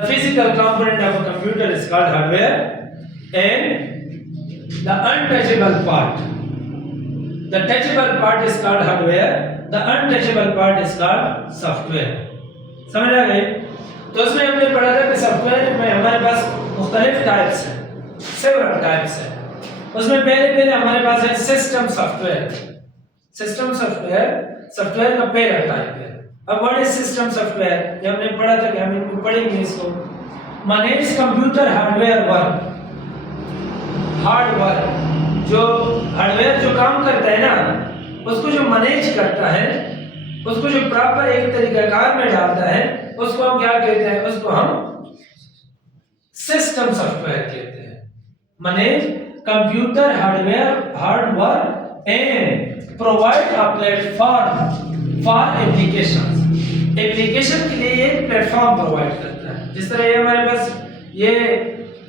The physical component of a computer is called hardware, and the untouchable part, the touchable part is called hardware, the untouchable part is called software. समझ आ गए? तो उसमें हमने पढ़ा था कि software में हमारे पास मुख्तलिफ टाइप्स हैं, सेवरल टाइप्स हैं। उसमें पहले हमारे पास है सिस्टम सॉफ्टवेयर। सिस्टम सॉफ्टवेयर का पहला टाइप है। अब व्हाट इज सिस्टम सॉफ्टवेयर? ये हमने पढ़ा था कि हम इनको पढ़ेंगे इसको। Manage computer hardware work, hardware जो हार्डवेयर जो काम करता है ना, उसको जो मैनेज करता है, उसको जो प्रॉपर एक तरीकाकार में डालता है, उसको हम क्या कहते हैं? उसको हम सिस्टम सॉफ्टवेयर कहते हैं। Manage computer hardware and provide a platform for applications. Application के लिए एक प्लेटफॉर्म प्रोवाइड करता है। जिस तरह ये हमारे पास ये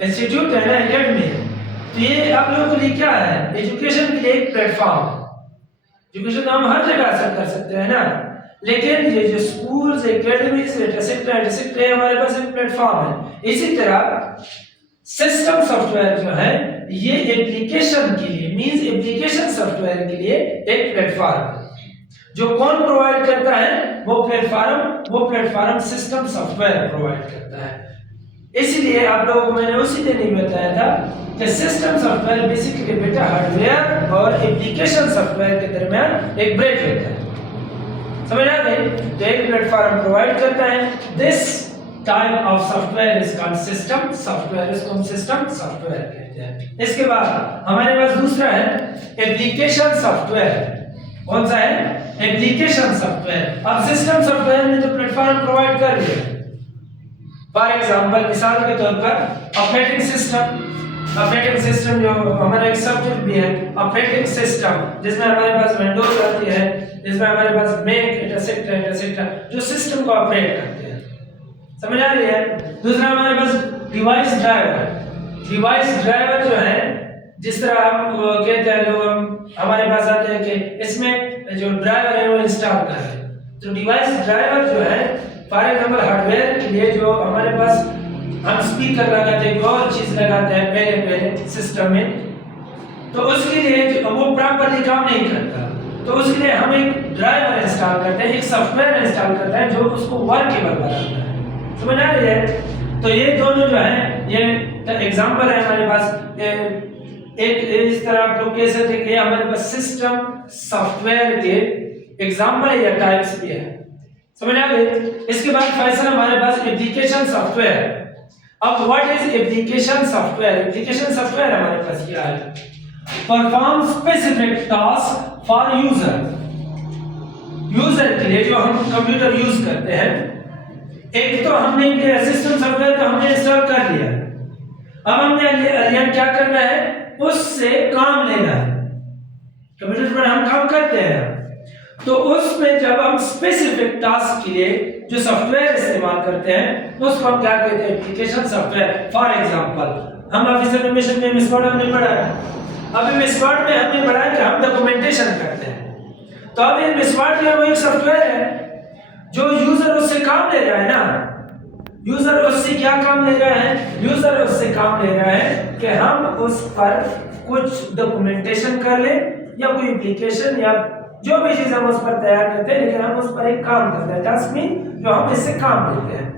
इंस्टीट्यूट है ना, एकेडमी है, तो ये आप लोगों के लिए क्या है? एजुकेशन के लिए एक प्लेटफॉर्म है। एजुकेशन हम हर जगह से कर सकते हैं ना, लेकिन ये जो स्कूल्स, एकेडमीज, एटसेट्रा हमारे पास एक प्लेटफॉर्म है। इसी तरह सिस्टम सॉफ्टवेयर जो है ये एप्लीकेशन के लिए मींस एप्लीकेशन सॉफ्टवेयर के लिए एक प्लेटफॉर्म है। जो कौन प्रोवाइड करता है? वो प्लेटफॉर्म सिस्टम सॉफ्टवेयर प्रोवाइड करता है। इसलिए आप लोगों को मैंने उसी दिन ही बताया था कि सिस्टम सॉफ्टवेयर बेसिकली बेटा हार्डवेयर और एप्लीकेशन सॉफ्टवेयर के दरमियान एक ब्रिज होता है। समझ आ गई? तो एक प्लेटफॉर्म प्रोवाइड करता है। This type of software is called system software. इसको हम सिस्टम सॉफ्टवेयर कहते हैं। इसके बाद हमारे पास दूसरा है एप्लीकेशन सॉफ्टवेयर। कौन सा है? Application software. अब सिस्टम सॉफ्टवेयर ने तो प्लेटफॉर्म प्रोवाइड कर दिया। फॉर एग्जांपल, मिसाल के तौर पर ऑपरेटिंग सिस्टम जो हमारा एक सब्जेक्ट भी है, ऑपरेटिंग सिस्टम, जिसमें हमारे पास विंडोज आती है, जिसमें हमारे पास मैक एटसेट्रा जो सिस्टम को ऑपरेट करते हैं। समझ आ रही है? दूसरा हमारे पास डिवाइस ड्राइवर जो है, जिस तरह हम कहते हैं लोग, हमारे पास आते हैं कि इसमें जो ड्राइवर है वो इंस्टॉल कर रहे हैं। तो डिवाइस ड्राइवर जो है, फॉर एग्जांपल हार्डवेयर के लिए जो हमारे पास हम स्पीकर लगाते हैं, और चीज लगाते हैं पहले सिस्टम में, तो उसके लिए वो प्रॉपर्ली काम नहीं करता, तो उसके लिए हम एक ड्राइवर इंस्टॉल करते हैं, एक सॉफ्टवेयर इंस्टॉल करते हैं जो उसको वर्केबल बनाता है। समझ आ रही है? तो ये दोनों जो है, ये एग्जांपल है हमारे पास। एक इस तरह आप लोग कह सकते हैं कि हमारे पास सिस्टम सॉफ्टवेयर के एग्जांपल या टाइप्स भी है। समझ आ गई? इसके बाद फैसल हमारे पास एप्लीकेशन सॉफ्टवेयर। अब what is application software? Application software हमारे पास क्या है? Perform specific task for user के लिए जो हम कंप्यूटर यूज करते हैं। एक तो हमने सिस्टम सॉफ्टवेयर को हमने इंस्टॉल कर लिया, अब हमने क्या करना है? उससे काम लेना है। कंप्यूटर पर हम काम करते हैं, तो उसमें जब हम स्पेसिफिक टास्क के लिए जो सॉफ्टवेयर इस्तेमाल करते हैं, उसको हम क्या कहते हैं? Application software. फॉर एग्जांपल, हम ऑफिस ऑटोमेशन में मिसवर्ड हमने पढ़ा है। अभी मिसवर्ड में हमने पढ़ा है कि हम डॉक्यूमेंटेशन करते हैं, तो अब ये मिसवर्ड जो वो एक सॉफ्टवेयर है जो यूजर उससे काम ले रहा है ना। यूजर उससे क्या काम ले रहा है? यूजर उससे काम ले रहा है कि हम उस पर कुछ डॉक्यूमेंटेशन कर ले, या कोई एप्लीकेशन या जो भी चीज हम उस पर तैयार करते हैं, लेकिन हम उस पर एक काम करते हैं, टास्क में जो हम इससे काम लेते हैं।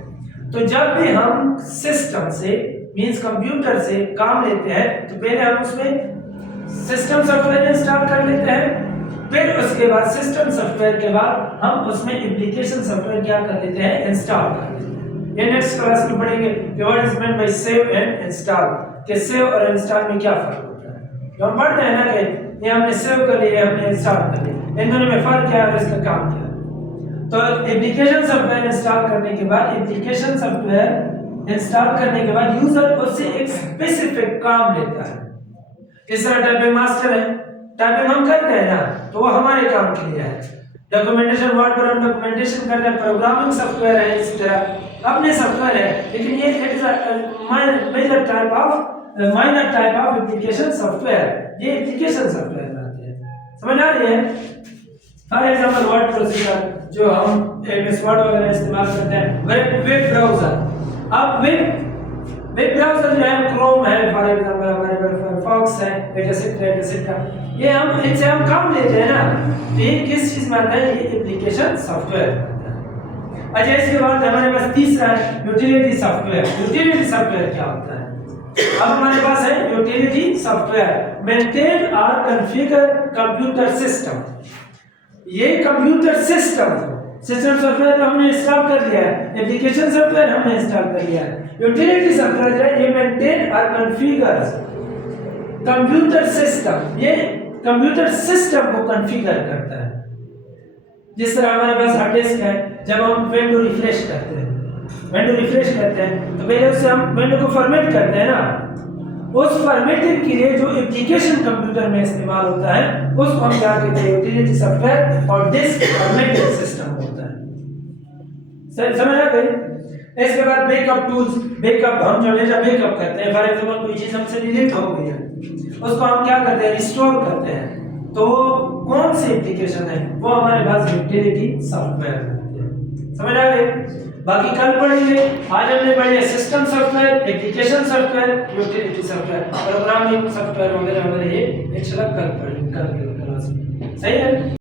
तो जब भी हम सिस्टम से मींस कंप्यूटर से काम लेते हैं, तो पहले हम उसमें सिस्टम सॉफ्टवेयर इंस्टॉल कर लेते हैं, फिर उसके बाद सिस्टम सॉफ्टवेयर के बाद हम उसमें एप्लीकेशन सॉफ्टवेयर क्या कर लेते हैं? इंस्टॉल कर लेते हैं। ये नेक्स्ट क्लास में पढ़ेंगे कि what is meant by save and install, कि सेव और इंस्टॉल में क्या फर्क होता है। तो हम पढ़ते हैं ना कि ये हमने सेव कर लिया, हमने इंस्टॉल कर लिया, इन दोनों में फर्क क्या है और इसका काम क्या है। तो एप्लीकेशन सॉफ्टवेयर इंस्टॉल करने के बाद यूजर उससे एक स्पेसिफिक काम लेता है। इस तरह टाइपिंग मास्टर है, टाइपिंग हम करते हैं ना, तो वो हमारे काम के लिए है। डॉक्यूमेंटेशन, वर्ड पर हम डॉक्यूमेंटेशन करते हैं। प्रोग्रामिंग सॉफ्टवेयर है, इस तरह अपने सॉफ्टवेयर है, लेकिन ये it is minor type of application software. ये एप्लीकेशन सॉफ्टवेयर में आते हैं। समझ आ रही है? फॉर एग्जांपल, वर्ड प्रोसीजर जो हम एमएस वर्ड वगैरह इस्तेमाल करते हैं, वेब ब्राउज़र अब वेब ब्राउज़र जो है, क्रोम है फॉर एग्जांपल, हमारे पास फायरफॉक्स है, एटसेट्रा, ये हम इनसे हम काम लेते हैं ना, तो ये किस चीज़ में आता है? ये एप्लीकेशन सॉफ्टवेयर आता है। अच्छा, इसके बाद हमारे पास तीसरा है यूटिलिटी सॉफ्टवेयर। यूटिलिटी सॉफ्टवेयर क्या होता है? अब हमारे पास है यूटिलिटी सॉफ्टवेयर, मेंटेन और कॉन्फ़िगर कंप्यूटर सिस्टम। ये कंप्यूटर सिस्टम सॉफ्टवेयर तो हमने इंस्टॉल कर लिया है, एप्लीकेशन सॉफ्टवेयर हमने इंस्टॉल कर लिया है। यूटिलिटी सॉफ्टवेयर जो है ये मेंटेन और कॉन्फ़िगर कंप्यूटर सिस्टम, ये कंप्यूटर सिस्टम को कॉन्फ़िगर करता है। जिस तरह हमारे पास हार्ड डिस्क है, जब हम विंडो रिफ्रेश करते हैं तो पहले उससे हम विंडो को फॉर्मेट करते हैं ना, उस फॉर्मेटिंग के लिए जो एप्लीकेशन कंप्यूटर में इस्तेमाल होता है उसको हम क्या कहते हैं? यूटिलिटी सॉफ्टवेयर और डिस्क फॉर्मेटिंग सिस्टम होता है। समझ आ गई? इसके बाद बैकअप टूल्स, बैकअप हम जो डेटा बैकअप करते हैं, फॉर एग्जांपल कोई चीज हमसे डिलीट हो गई है, उसको हम क्या करते हैं? रिस्टोर करते हैं। तो कौन सी एप्लीकेशन है? वो हमारे पास यूटिलिटी सॉफ्टवेयर होती है। समझ आ गई? बाकी कल पढ़ेंगे। आज हमने पढ़े system software, application software, utility software, programming software वगैरह वगैरह, ये एक झलक कल पढ़ेंगे कल के क्लास में। सही है?